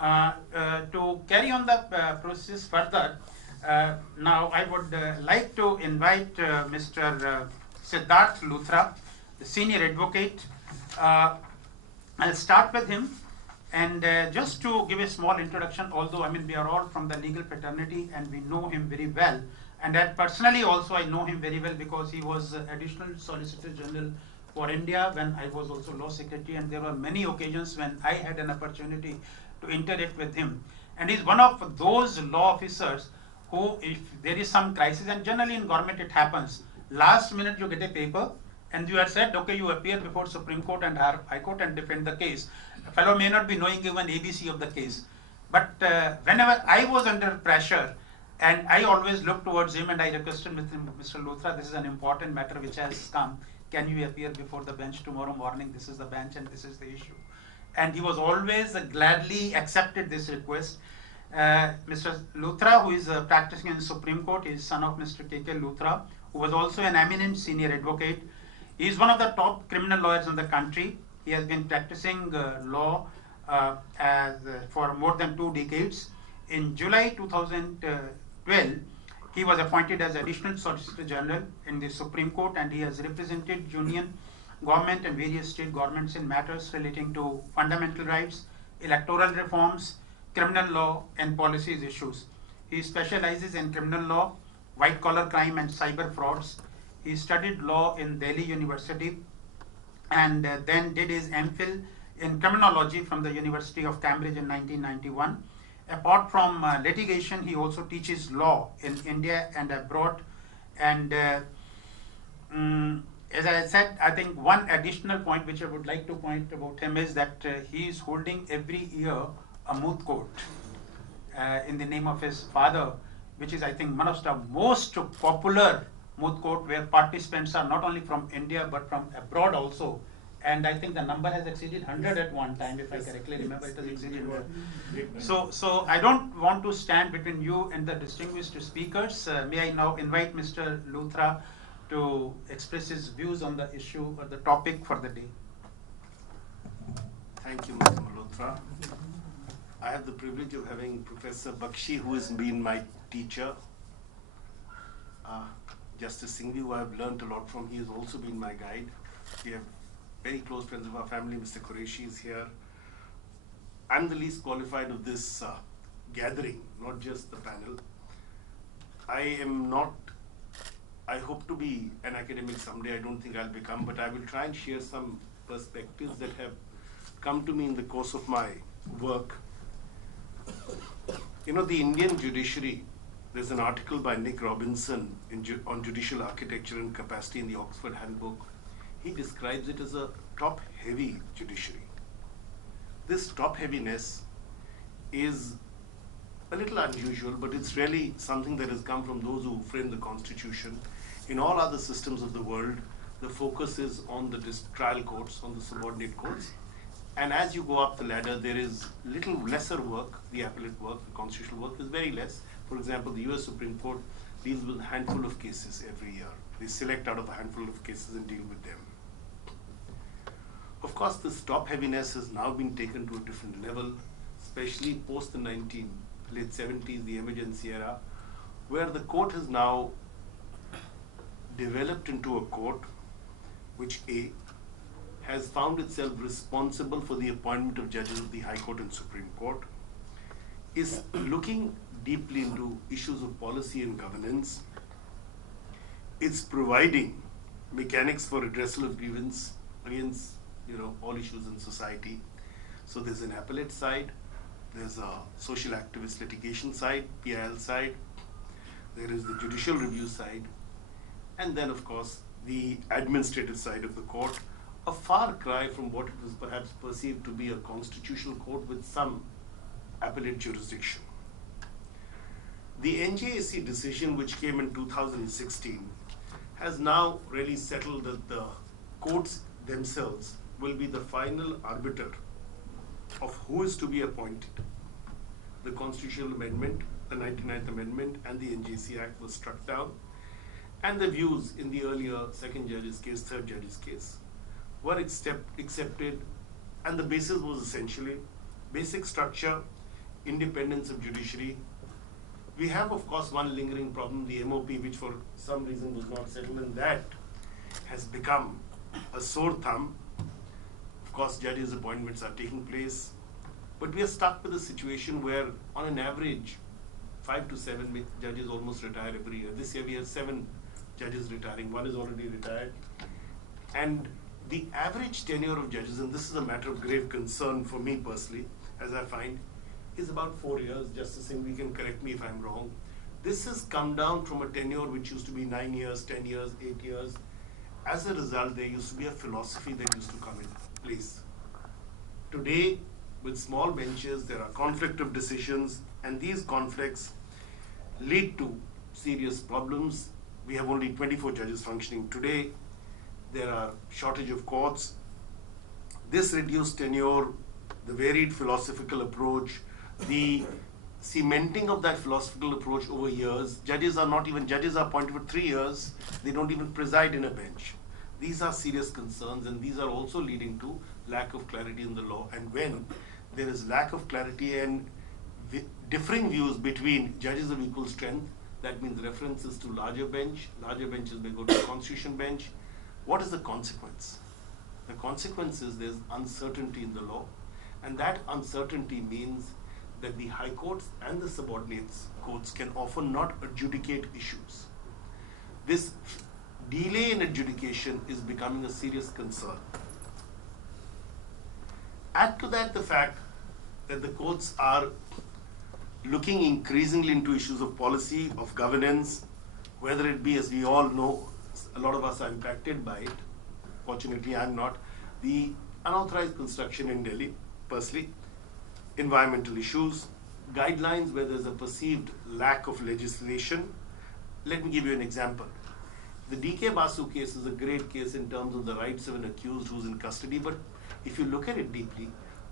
To carry on the process further, now I would like to invite Mr. Sidharth Luthra, the senior advocate. I'll start with him, and just to give a small introduction, although I mean we are all from the legal fraternity and we know him very well, and that personally also I know him very well because he was Additional Solicitor General for India when I was also Law Secretary, and there were many occasions when I had an opportunity to interact with him. And he's one of those law officers who, if there is some crisis, and generally in government it happens, last minute you get a paper and you are said, okay, you appear before Supreme Court and High Court and defend the case. A fellow may not be knowing even ABC of the case. But whenever I was under pressure, and I always looked towards him and I requested Mr. Luthra, this is an important matter which has come. Can you appear before the bench tomorrow morning? This is the bench and this is the issue. And he was always gladly accepted this request. Mr. Luthra, who is practicing in Supreme Court, is son of Mr. K.K. Luthra, who was also an eminent senior advocate. He is one of the top criminal lawyers in the country. He has been practicing law for more than 2 decades. In July 2012, he was appointed as Additional Solicitor General in the Supreme Court, and he has represented union government and various state governments in matters relating to fundamental rights, electoral reforms, criminal law, and policies issues. He specializes in criminal law, white-collar crime, and cyber frauds. He studied law in Delhi University and then did his MPhil in criminology from the University of Cambridge in 1991. Apart from litigation, he also teaches law in India and abroad. And as I said, I think one additional point which I would like to point about him is that he is holding every year a moot court in the name of his father, which is I think one of the most popular moot court where participants are not only from India but from abroad also. And I think the number has exceeded 100 at one time, if I correctly remember, it has exceeded 100. So I don't want to stand between you and the distinguished speakers. May I now invite Mr. Luthra to express his views on the issue or the topic for the day. Thank you, Mr. Luthra. I have the privilege of having Professor Bakshi, who has been my teacher. Justice Singhvi, who I have learned a lot from, he has also been my guide. We have very close friends of our family. Mr. Qureshi is here. I'm the least qualified of this gathering, not just the panel. I hope to be an academic someday. I don't think I'll become, but I will try and share some perspectives that have come to me in the course of my work. You know, the Indian judiciary, there's an article by Nick Robinson on judicial architecture and capacity in the Oxford Handbook. He describes it as a top-heavy judiciary. This top-heaviness is a little unusual, but it's really something that has come from those who framed the Constitution. In all other systems of the world, the focus is on the trial courts, on the subordinate courts. And as you go up the ladder, there is little lesser work. The appellate work, the constitutional work is very less. For example, the US Supreme Court deals with a handful of cases every year. They select out of a handful of cases and deal with them. Of course, this top-heaviness has now been taken to a different level, especially post the late 70s, the emergency era, where the court has now developed into a court which has found itself responsible for the appointment of judges of the High Court and Supreme Court, is looking deeply into issues of policy and governance. It's providing mechanics for redressal of grievance against all issues in society. So there's an appellate side, there's a social activist litigation side, PIL side, there is the judicial review side, and then of course the administrative side of the court, a far cry from what it was perhaps perceived to be a constitutional court with some appellate jurisdiction. The NJAC decision, which came in 2016, has now really settled that the courts themselves will be the final arbiter of who is to be appointed. The constitutional amendment, the 99th Amendment, and the NJC Act was struck down, and the views in the earlier second judge's case, third judge's case, were accepted, and the basis was essentially basic structure independence of judiciary. We have, of course, one lingering problem, the MOP, which for some reason was not settled, and that has become a sore thumb. Of course, judges' appointments are taking place, but we are stuck with a situation where, on an average, 5 to 7 judges almost retire every year. This year we have 7 judges retiring. One is already retired. And the average tenure of judges, and this is a matter of grave concern for me personally, as I find, is about 4 years. Justice Singh, we can correct me if I'm wrong. This has come down from a tenure which used to be 9 years, 10 years, 8 years. As a result, there used to be a philosophy that used to come in place. Today, with small benches, there are conflict of decisions, and these conflicts lead to serious problems. We have only 24 judges functioning today. There are shortage of courts. This reduced tenure, the varied philosophical approach, the cementing of that philosophical approach over years. Judges are appointed for 3 years. They don't even preside in a bench. These are serious concerns, and these are also leading to lack of clarity in the law. And when there is lack of clarity and differing views between judges of equal strength, that means references to larger benches may go to the constitution bench. What is the consequence? The consequence is there's uncertainty in the law, and that uncertainty means that the high courts and the subordinate courts can often not adjudicate issues. This delay in adjudication is becoming a serious concern. Add to that the fact that the courts are looking increasingly into issues of policy, of governance, whether it be, as we all know, a lot of us are impacted by it. Fortunately, I'm not. The unauthorized construction in Delhi, firstly, environmental issues, guidelines where there's a perceived lack of legislation. Let me give you an example. The DK Basu case is a great case in terms of the rights of an accused who's in custody, but if you look at it deeply,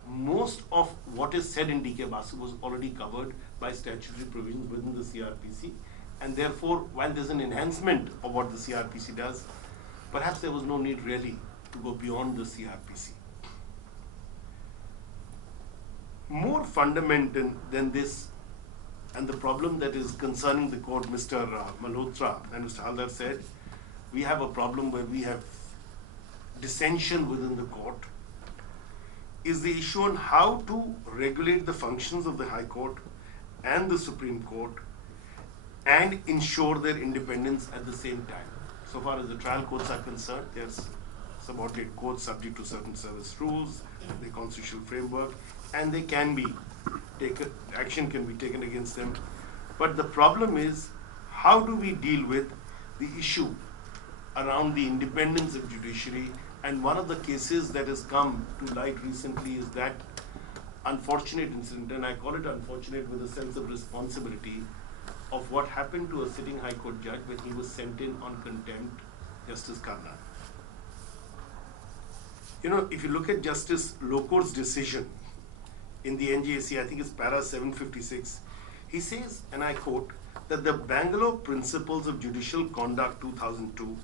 most of what is said in DK Basu was already covered by statutory provisions within the CRPC, and therefore, while there's an enhancement of what the CRPC does, perhaps there was no need really to go beyond the CRPC. More fundamental than this, and the problem that is concerning the court, Mr. Malhotra and Mr. Haldar said, we have a problem where we have dissension within the court, is the issue on how to regulate the functions of the High Court and the Supreme Court and ensure their independence at the same time. So far as the trial courts are concerned, there's subordinate courts subject to certain service rules, the constitutional framework, and they can be taken, action can be taken against them. But the problem is, how do we deal with the issue around the independence of judiciary? And one of the cases that has come to light recently is that unfortunate incident, and I call it unfortunate with a sense of responsibility, of what happened to a sitting High Court judge when he was sent in on contempt, Justice Karna. You know, if you look at Justice Lokur's decision in the NJAC, I think it's para 756, he says, and I quote, that the Bangalore Principles of Judicial Conduct 2002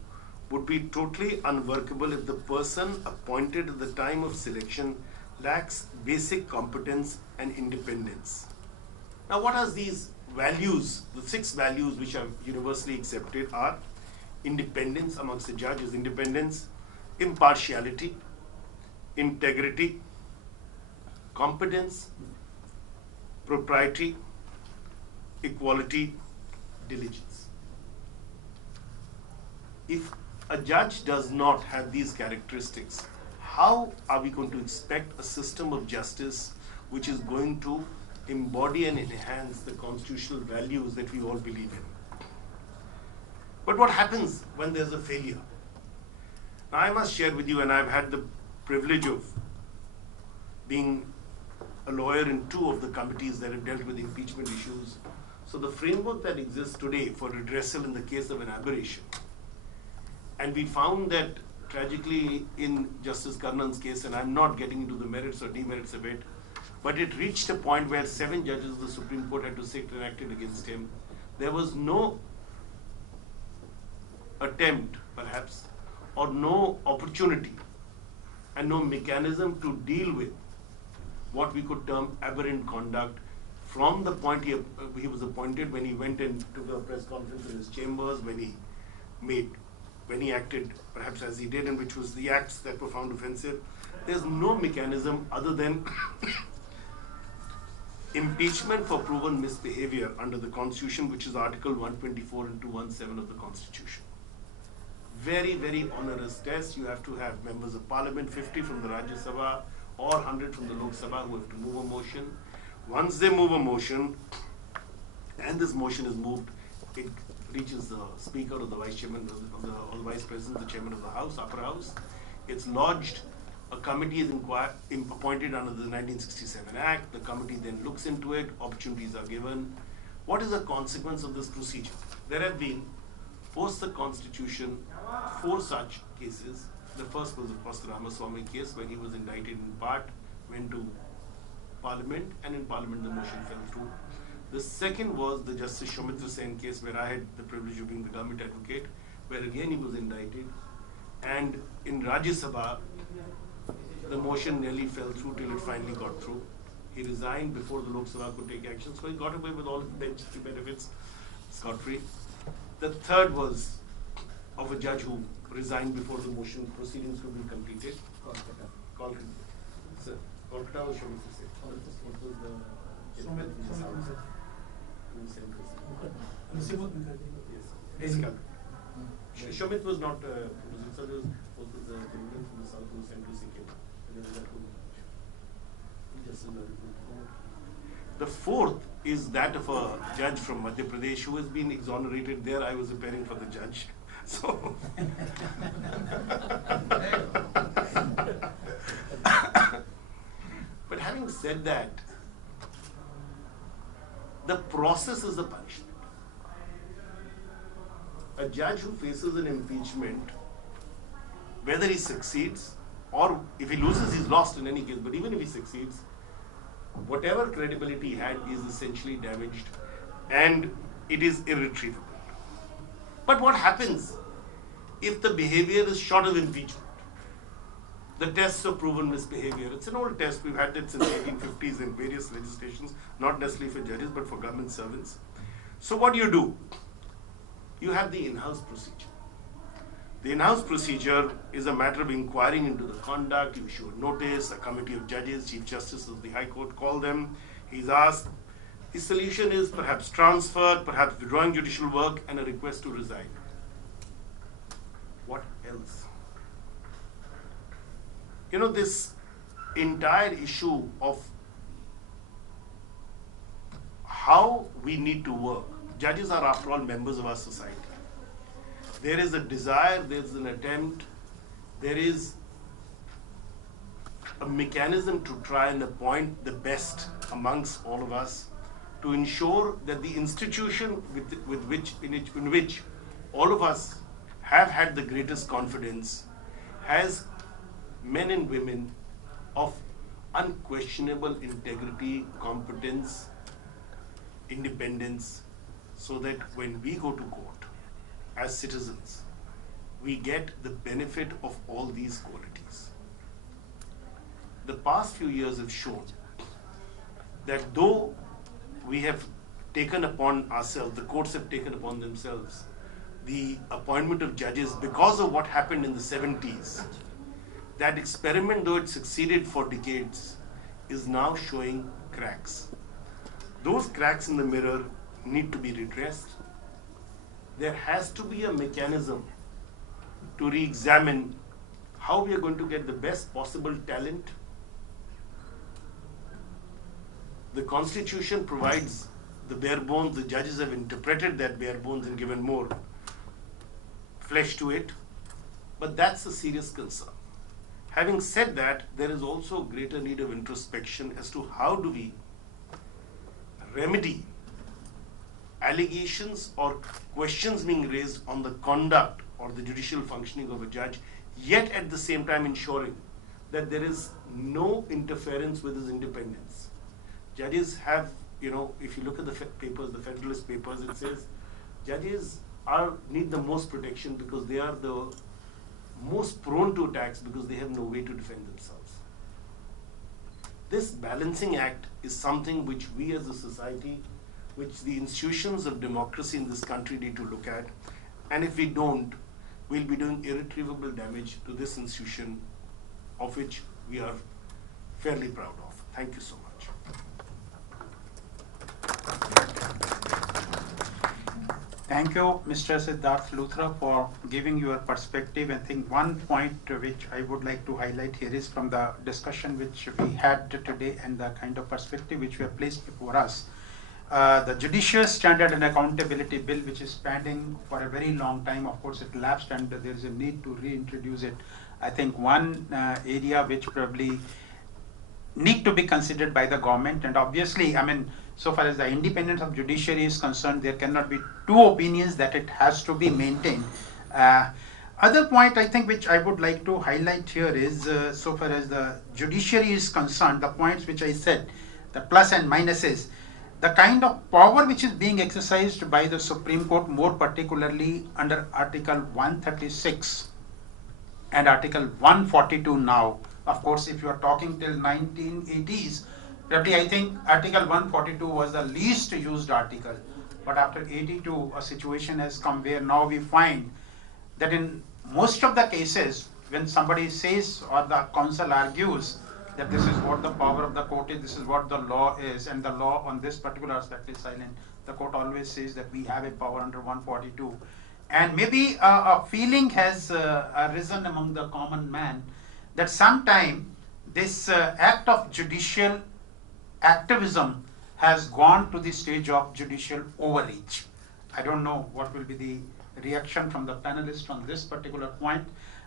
would be totally unworkable if the person appointed at the time of selection lacks basic competence and independence. Now, what are these values? The 6 values which are universally accepted are independence amongst the judges, independence, impartiality, integrity, competence, propriety, equality, diligence. If a judge does not have these characteristics, how are we going to expect a system of justice which is going to embody and enhance the constitutional values that we all believe in? But what happens when there's a failure? Now, I must share with you, and I've had the privilege of being a lawyer in 2 of the committees that have dealt with impeachment issues. So the framework that exists today for redressal in the case of an aberration, and we found that tragically in Justice Karnan's case, and I'm not getting into the merits or demerits of it, but it reached a point where 7 judges of the Supreme Court had to sit and acted against him. There was no attempt, perhaps, or no opportunity and no mechanism to deal with what we could term aberrant conduct from the point he was appointed, when he went and took a press conference in his chambers, when he acted perhaps as he did, and which was the acts that were found offensive, there's no mechanism other than impeachment for proven misbehavior under the Constitution, which is Article 124 and 217 of the Constitution. Very, very onerous test. You have to have members of Parliament, 50 from the Rajya Sabha or 100 from the Lok Sabha, who have to move a motion. Once they move a motion, and this motion is moved, it reaches the Speaker or the Vice Chairman or the Vice President, the Chairman of the House, Upper House. It's lodged. A committee is appointed under the 1967 Act. The committee then looks into it. Opportunities are given. What is the consequence of this procedure? There have been, post the Constitution, 4 such cases. The first was, of course, the Ramaswamy case, when he was indicted in part, went to Parliament, and in Parliament the motion fell through. The second was the Justice Soumitra Sen case, where I had the privilege of being the government advocate, where again he was indicted. And in Rajya Sabha, the motion nearly fell through till it finally got through. He resigned before the Lok Sabha could take action, so he got away with all his bench benefits scot-free. The third was of a judge who resigned before the motion proceedings could be completed. Kolkata. Sir, Kolkata was Soumitra Sen. What was the Shomit was not what was the gentleman from the south who was sent to Sikkim. The fourth is that of a judge from Madhya Pradesh who has been exonerated. There I was appearing for the judge. So but having said that, the process is the punishment. A judge who faces an impeachment, whether he succeeds or if he loses, he's lost in any case, but even if he succeeds, whatever credibility he had is essentially damaged and it is irretrievable. But what happens if the behavior is short of impeachment? The tests of proven misbehavior. It's an old test. We've had that since the 1850s in various legislations, not necessarily for judges, but for government servants. So what do? You have the in-house procedure. The in-house procedure is a matter of inquiring into the conduct. You issue a notice, a committee of judges, Chief Justice of the High Court call them. He's asked. The solution is perhaps transfer, perhaps withdrawing judicial work, and a request to resign. What else? You know, this entire issue of how we need to work. Judges are, after all, members of our society. There is a desire, there is an attempt, there is a mechanism to try and appoint the best amongst all of us to ensure that the institution in which all of us have had the greatest confidence has men and women of unquestionable integrity, competence, independence, so that when we go to court as citizens, we get the benefit of all these qualities. The past few years have shown that though we have taken upon ourselves, the courts have taken upon themselves the appointment of judges because of what happened in the 70s, that experiment, though it succeeded for decades, is now showing cracks. Those cracks in the mirror need to be redressed. There has to be a mechanism to re-examine how we are going to get the best possible talent. The Constitution provides the bare bones. The judges have interpreted that bare bones and given more flesh to it. But that's a serious concern. Having said that, there is also a greater need of introspection as to how do we remedy allegations or questions being raised on the conduct or the judicial functioning of a judge, yet at the same time ensuring that there is no interference with his independence. Judges have, if you look at the papers, the Federalist Papers, it says judges need the most protection because they are the most prone to attacks because they have no way to defend themselves. this balancing act is something which we as a society, which the institutions of democracy in this country need to look at. And if we don't, we'll be doing irretrievable damage to this institution of which we are fairly proud of. Thank you so much. Thank you, Mr. Sidharth Luthra, for giving your perspective. I think one point which I would like to highlight here is from the discussion which we had today and the kind of perspective which we have placed before us. The Judicial Standard and Accountability Bill, which is pending for a very long time, of course it lapsed and there is a need to reintroduce it. I think one area which probably need to be considered by the government, and obviously, I mean, so far as the independence of judiciary is concerned, there cannot be two opinions, that it has to be maintained. Other point I think which I would like to highlight here is, so far as the judiciary is concerned, the points which I said, the plus and minuses, the kind of power which is being exercised by the Supreme Court, more particularly under Article 136 and Article 142 now. Of course, if you are talking till 1980s, probably I think Article 142 was the least used article. But after 82, a situation has come where now we find that in most of the cases, when somebody says or the counsel argues that this is what the power of the court is, this is what the law is, and the law on this particular aspect is silent, the court always says that we have a power under 142. And maybe a feeling has arisen among the common man that sometime this act of judicial activism has gone to the stage of judicial overreach. I don't know what will be the reaction from the panelists on this particular point.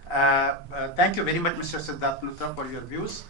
Thank you very much, Mr. Sidharth Luthra, for your views.